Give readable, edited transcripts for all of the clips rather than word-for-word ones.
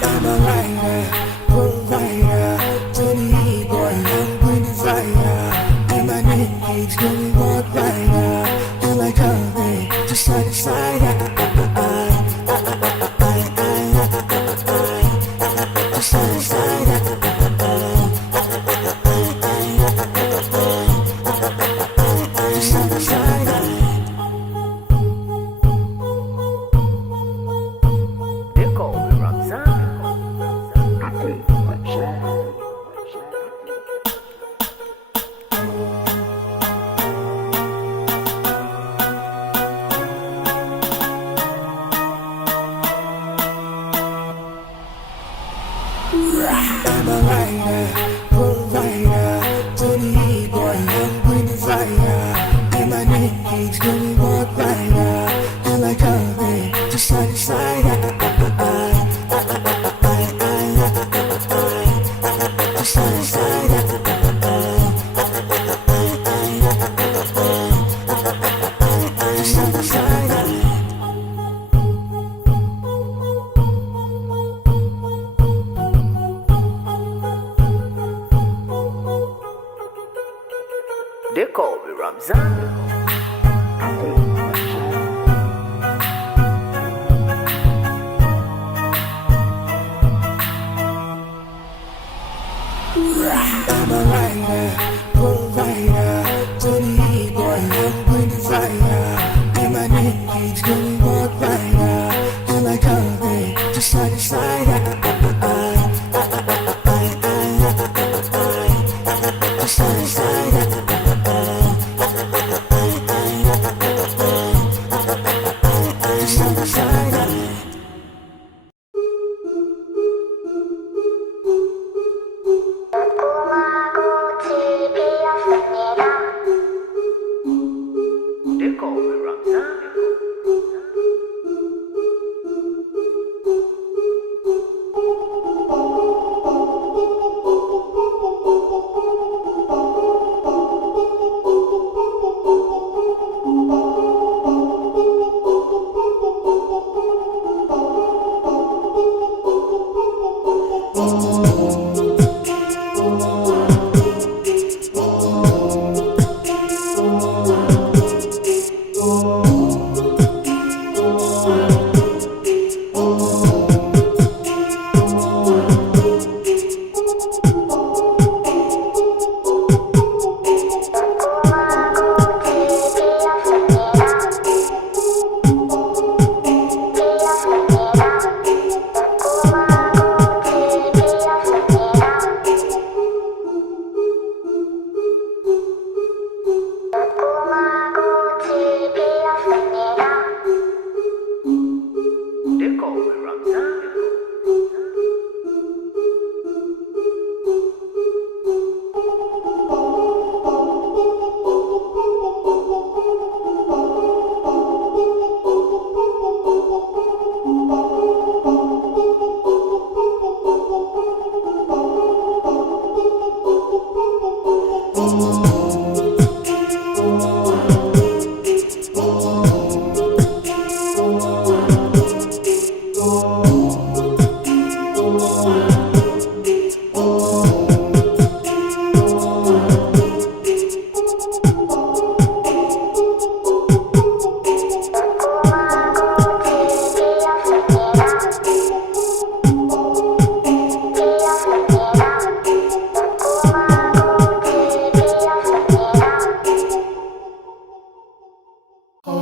I'm a writer, provider, to the boy, young winning fire. And my needs going walk rider, and like coming to side to side. To side to side. To side to side. I'm a writer, provider, to the boy, young winning fire. And my needs going walk rider, and like coming to side to side. To side to side. To side to side. They call me Ramzan. I'm a writer, provider, to the boy, young winning fire. And my needs going walk rider, and like coming to side to side. To side to side. To side to side. They call me Ramzan. They call me Ramzan.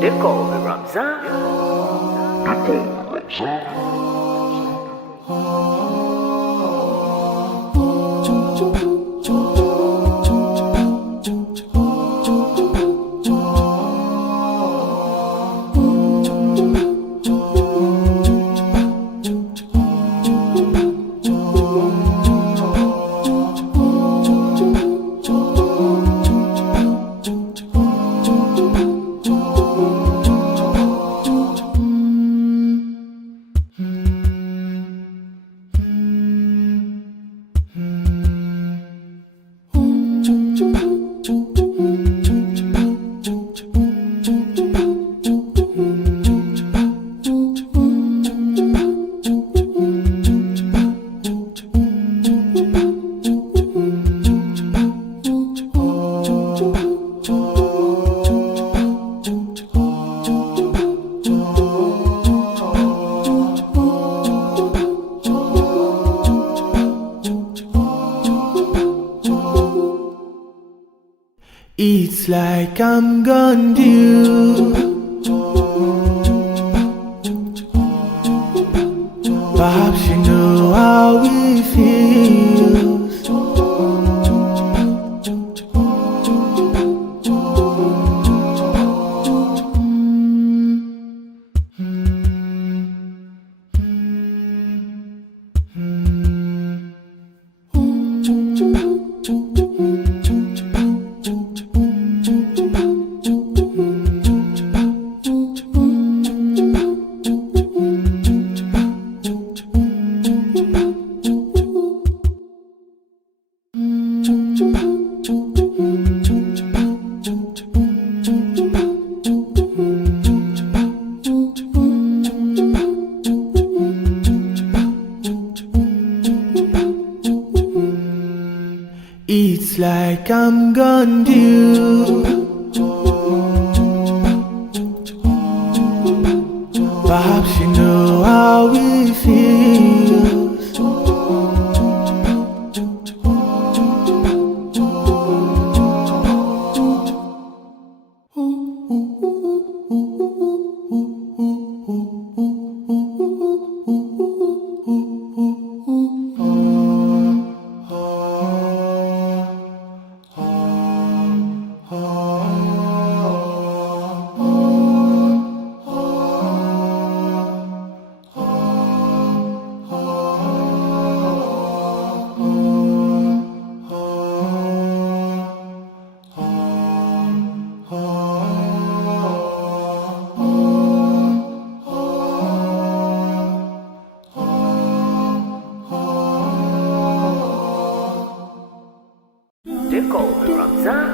They call me Ramzan. It's like I'm gonna do. Perhaps you know how it feels. It's like I'm gonna do. Perhaps you know how it feels. They call me Ramzan.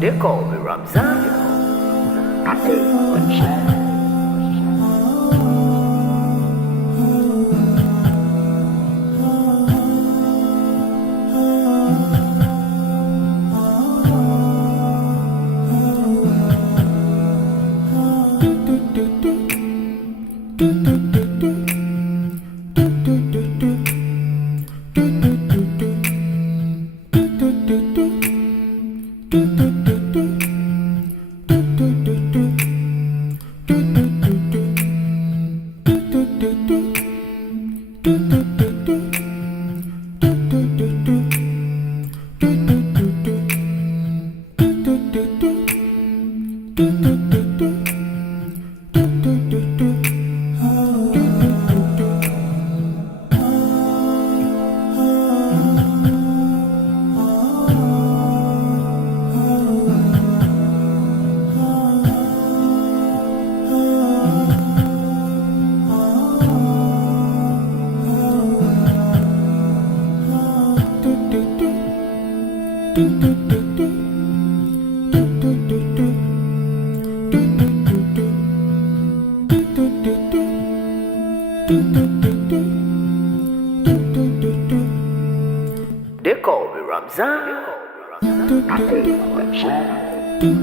They call me Ramzan. They call me Ramzan. Do